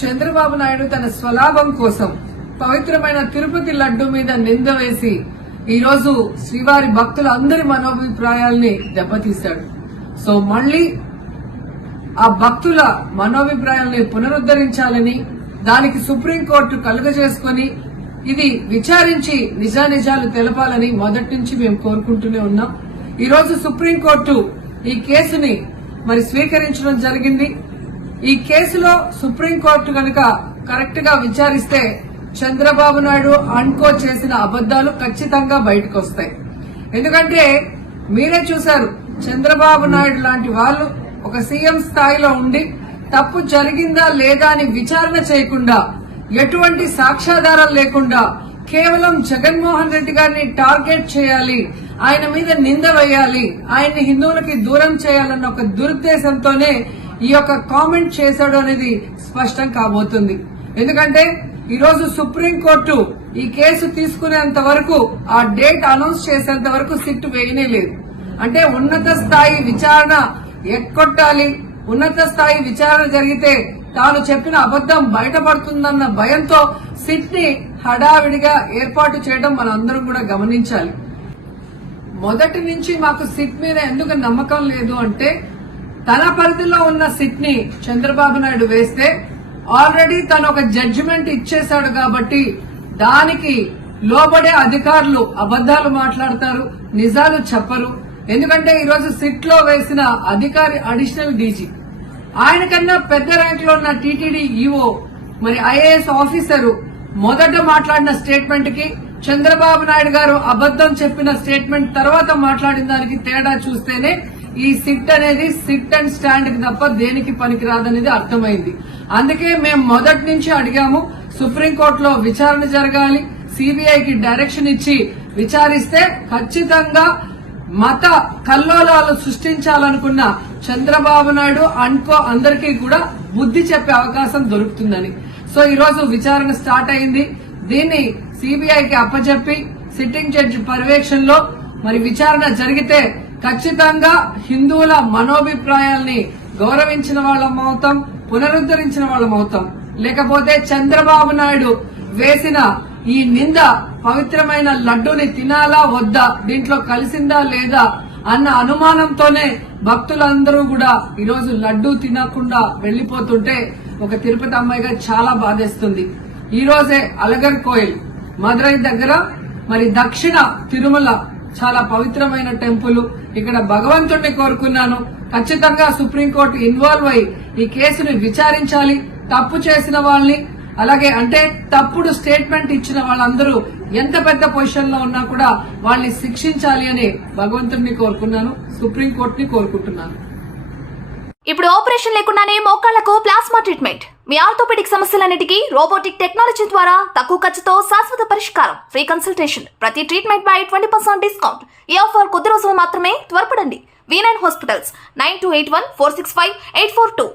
చంద్రబాబు నాయుడు తన స్వలాభం కోసం పవిత్రమైన తిరుపతి లడ్డు మీద నింద వేసి ఈరోజు శ్రీవారి భక్తుల అందరి మనోభిప్రాయాల్ని దెబ్బతీశాడు. సో మళ్లీ ఆ భక్తుల మనోభిప్రాయాల్ని పునరుద్దరించాలని, దానికి సుప్రీంకోర్టు కలుగజేసుకుని ఇది విచారించి నిజానిజాలు తెలపాలని మొదటి నుంచి మేము కోరుకుంటూనే ఉన్నాం. ఈరోజు సుప్రీంకోర్టు ఈ కేసుని స్వీకరించడం జరిగింది. ఈ కేసులో సుప్రీంకోర్టు కనుక కరెక్ట్ గా విచారిస్తే చంద్రబాబు నాయుడు అన్కో చేసిన అబద్దాలు ఖచ్చితంగా బయటకు వస్తాయి. ఎందుకంటే మీరే చూశారు, చంద్రబాబు నాయుడు లాంటి వాళ్ళు ఒక సీఎం స్థాయిలో ఉండి తప్పు జరిగిందా లేదా అని విచారణ చేయకుండా, ఎటువంటి సాక్ష్యాధారాలు లేకుండా కేవలం జగన్మోహన్ రెడ్డి గారిని టార్గెట్ చేయాలి, ఆయన మీద నింద వేయాలి, ఆయన్ని హిందువులకి దూరం చేయాలన్న ఒక దురుద్దేశంతోనే ఈ యొక్క కామెంట్ చేశాడు అనేది స్పష్టం కాబోతుంది. ఎందుకంటే ఈరోజు సుప్రీంకోర్టు ఈ కేసు తీసుకునేంత వరకు, ఆ డేట్ అనౌన్స్ చేసేంత వరకు సిట్ వేయనే లేదు. అంటే ఉన్నత స్థాయి విచారణ ఎక్కొట్టాలి, ఉన్నత స్థాయి విచారణ జరిగితే తాను చెప్పిన అబద్దం బయటపడుతుందన్న భయంతో సిట్ ని హడావిడిగా ఏర్పాటు చేయడం మనందరం కూడా గమనించాలి. మొదటి నుంచి మాకు సిట్ మీద ఎందుకు నమ్మకం లేదు అంటే, తన పరిధిలో ఉన్న సిట్ ని చంద్రబాబు నాయుడు వేస్తే ఆల్రెడీ తను ఒక జడ్జిమెంట్ ఇచ్చేశాడు కాబట్టి దానికి లోబడే అధికారులు అబద్దాలు మాట్లాడతారు, నిజాలు చెప్పరు. ఎందుకంటే ఈరోజు సిట్ లో వేసిన అధికారి అడిషనల్ డీజీ, ఆయన కన్నా పెద్ద ర్యాంక్ లో ఉన్న టీటీడీ ఈఓ, ఐఏఎస్ ఆఫీసరు మొదట మాట్లాడిన స్టేట్మెంట్ కి చంద్రబాబు నాయుడు గారు అబద్దం చెప్పిన స్టేట్మెంట్ తర్వాత మాట్లాడిన దానికి తేడా చూస్తేనే ఈ సిట్ అనేది సిట్ అండ్ స్టాండ్ కి తప్ప దేనికి పనికిరాదనేది అర్థమైంది. అందుకే మేము మొదటి నుంచి అడిగాము, సుప్రీంకోర్టులో విచారణ జరగాలి, సిబిఐకి డైరెక్షన్ ఇచ్చి విచారిస్తే ఖచ్చితంగా మత కల్లోలాలు సృష్టించాలనుకున్న చంద్రబాబు నాయుడు అన్కో అందరికీ కూడా బుద్ధి చెప్పే అవకాశం దొరుకుతుందని. సో ఈరోజు విచారణ స్టార్ట్ అయింది. దీన్ని సిబిఐకి అప్పచెప్పి సిట్టింగ్ జడ్జి పర్యవేక్షణలో విచారణ జరిగితే ఖచ్చితంగా హిందువుల మనోభిప్రాయాల్ని గౌరవించిన వాళ్ళమవుతాం, పునరుద్దరించిన వాళ్ళమవుతాం. లేకపోతే చంద్రబాబు నాయుడు వేసిన ఈ నింద పవిత్రమైన లడ్డూని తినాలా వద్దా, దీంట్లో కలిసిందా లేదా అన్న అనుమానంతోనే భక్తులందరూ కూడా ఈరోజు లడ్డూ తినకుండా వెళ్లిపోతుంటే ఒక తిరుపతి అమ్మాయిగా చాలా బాధేస్తుంది. ఈ రోజే అలగర్ కోయిల్ మదురై దగ్గర దక్షిణ తిరుమల చాలా పవిత్రమైన టెంపుల్, ఇక్కడ భగవంతుడిని కోరుకున్నాను, ఖచ్చితంగా సుప్రీంకోర్టు ఇన్వాల్వ్ అయి ఈ కేసుని విచారించాలి. తప్పు చేసిన వాళ్ళని, అలాగే అంటే తప్పుడు స్టేట్మెంట్ ఇచ్చిన వాళ్ళందరూ ఎంత పెద్ద పొజిషన్ లో ఉన్నా కూడా వాళ్ళని శిక్షించాలి అని భగవంతుడిని కోరుకున్నాను, సుప్రీంకోర్టుని కోరుకుంటున్నాను. ఇప్పుడు ఆపరేషన్ లేకుండానే మోకాళ్లకు ప్లాస్మా ట్రీట్మెంట్. మీ ఆర్థోపెడిక్ సమస్యలన్నిటికీ రోబోటిక్ టెక్నాలజీ ద్వారా తక్కువ ఖర్చుతో శాశ్వత పరిష్కారం. ఫ్రీ కన్సల్టేషన్, ప్రతి ట్రీట్మెంట్ పై 20% డిస్కౌంట్. ఈ ఆఫర్ కొద్ది రోజులు మాత్రమే, త్వరపడండి. V9 hospitals 9281465842.